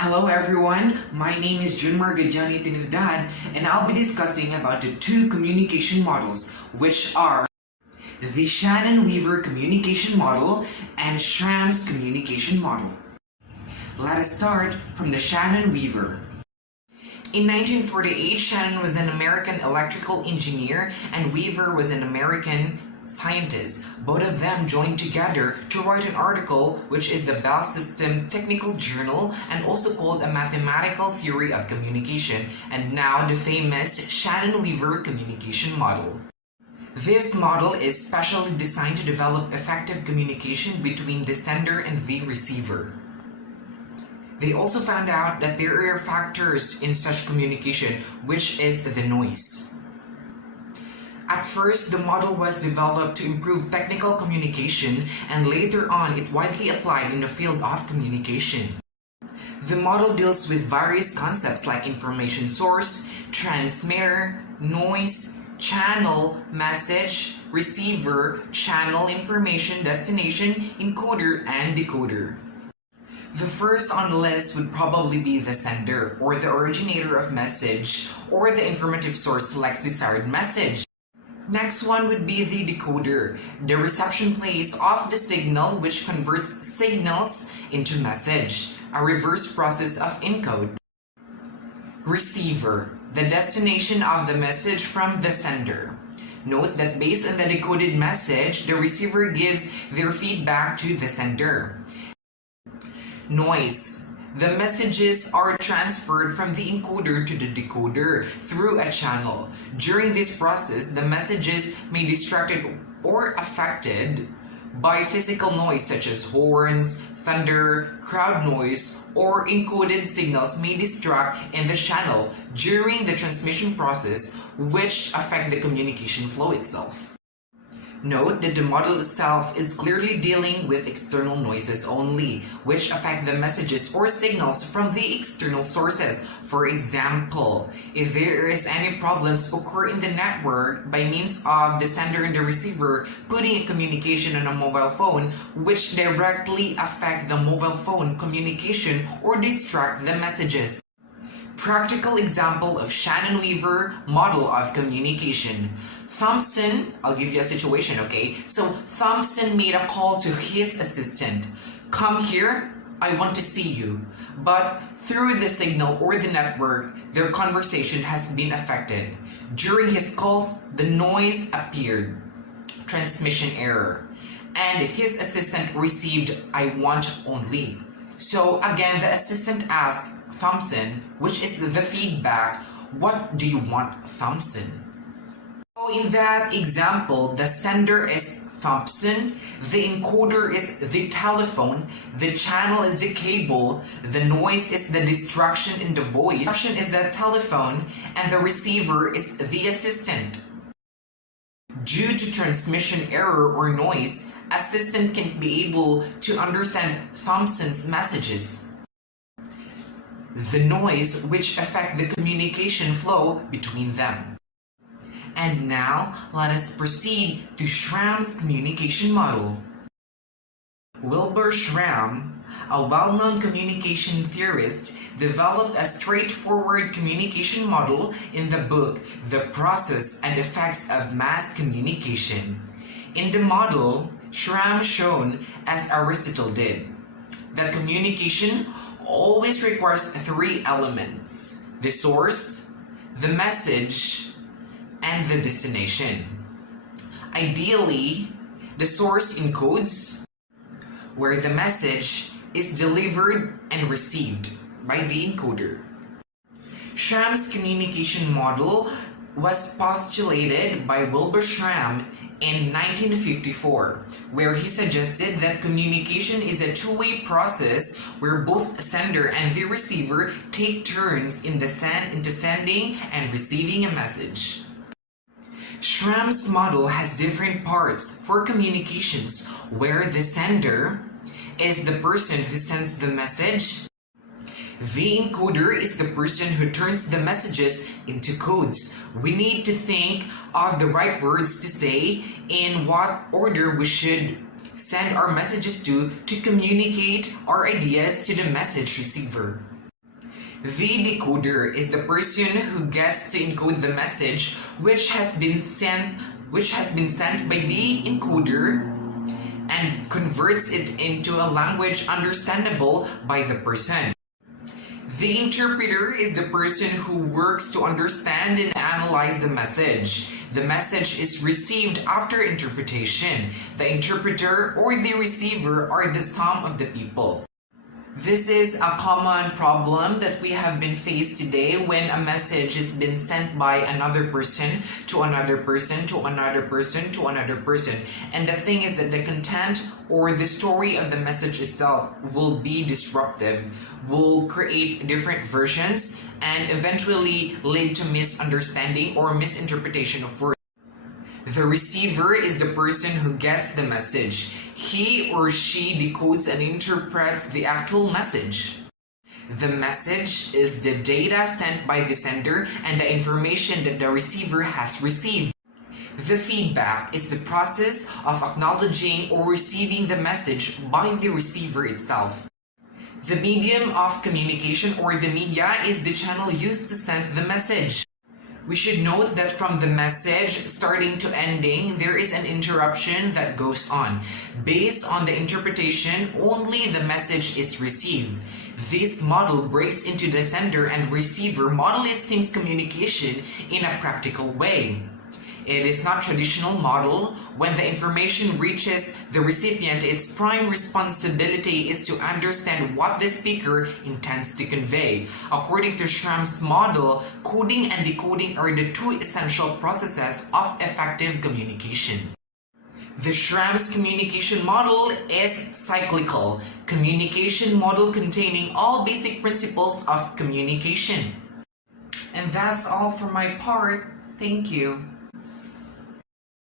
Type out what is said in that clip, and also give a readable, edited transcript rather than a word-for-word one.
Hello everyone, my name is Junmar Gajani Tinidad and I'll be discussing about the two communication models which are the Shannon-Weaver communication model and Schramm's communication model. Let us start from the Shannon-Weaver. In 1948, Shannon was an American electrical engineer and Weaver was an American scientist. Both of them joined together to write an article which is the Bell System Technical Journal and also called A Mathematical Theory of Communication, and now the famous Shannon-Weaver communication model. This model is specially designed to develop effective communication between the sender and the receiver. They also found out that there are factors in such communication, which is the noise. At first, the model was developed to improve technical communication, and later on it widely applied in the field of communication. The model deals with various concepts like information source, transmitter, noise, channel, message, receiver, channel information, destination, encoder, and decoder. The first on the list would probably be the sender, or the originator of message, or the informative source selects desired message. Next one would be the decoder, the reception place of the signal which converts signals into message, a reverse process of encode. Receiver, the destination of the message from the sender. Note that based on the decoded message, the receiver gives their feedback to the sender. Noise. The messages are transferred from the encoder to the decoder through a channel. During this process, the messages may be distracted or affected by physical noise such as horns, thunder, crowd noise, or encoded signals may distract in the channel during the transmission process, which affect the communication flow itself. Note that the model itself is clearly dealing with external noises only, which affect the messages or signals from the external sources. For example, if there is any problems occur in the network by means of the sender and the receiver putting a communication on a mobile phone, which directly affect the mobile phone communication or distract the messages. Practical example of Shannon-Weaver model of communication. Thompson, I'll give you a situation, okay? So Thompson made a call to his assistant. Come here, I want to see you. But through the signal or the network, their conversation has been affected. During his calls, the noise appeared. Transmission error. And his assistant received, I want only. So again, the assistant asked Thompson, which is the feedback, what do you want, Thompson? So in that example, the sender is Thompson, the encoder is the telephone, the channel is the cable, the noise is the distraction in the voice, the distraction is the telephone, and the receiver is the assistant. Due to transmission error or noise, assistant can be able to understand Thompson's messages. The noise which affect the communication flow between them. And now, let us proceed to Schramm's communication model. Wilbur Schramm, a well-known communication theorist, developed a straightforward communication model in the book The Process and Effects of Mass Communication. In the model, Schramm shown, as Aristotle did, that communication always requires three elements: the source, the message, and the destination. Ideally, the source encodes, where the message is delivered and received by the encoder. Schramm's communication model was postulated by Wilbur Schramm in 1954, where he suggested that communication is a two-way process where both sender and the receiver take turns into sending and receiving a message. Schramm's model has different parts for communications, where the sender is the person who sends the message, the encoder is the person who turns the messages into codes. We need to think of the right words to say, in what order we should send our messages to communicate our ideas to the message receiver. The decoder is the person who gets to encode the message which has been sent by the encoder and converts it into a language understandable by the person. The interpreter is the person who works to understand and analyze the message. The message is received after interpretation. The interpreter or the receiver are the sum of the people. This is a common problem that we have been faced today when a message has been sent by another person to another person to another person to another person. And the thing is that the content or the story of the message itself will be disruptive, will create different versions, and eventually lead to misunderstanding or misinterpretation of words. The receiver is the person who gets the message. He or she decodes and interprets the actual message. The message is the data sent by the sender and the information that the receiver has received. The feedback is the process of acknowledging or receiving the message by the receiver itself. The medium of communication or the media is the channel used to send the message. We should note that from the message starting to ending, there is an interruption that goes on. Based on the interpretation, only the message is received. This model breaks into the sender and receiver model it seems communication in a practical way. It is not traditional model. When the information reaches the recipient, its prime responsibility is to understand what the speaker intends to convey. According to Schramm's model, coding and decoding are the two essential processes of effective communication. The Schramm's communication model is cyclical, communication model containing all basic principles of communication. And that's all for my part. Thank you.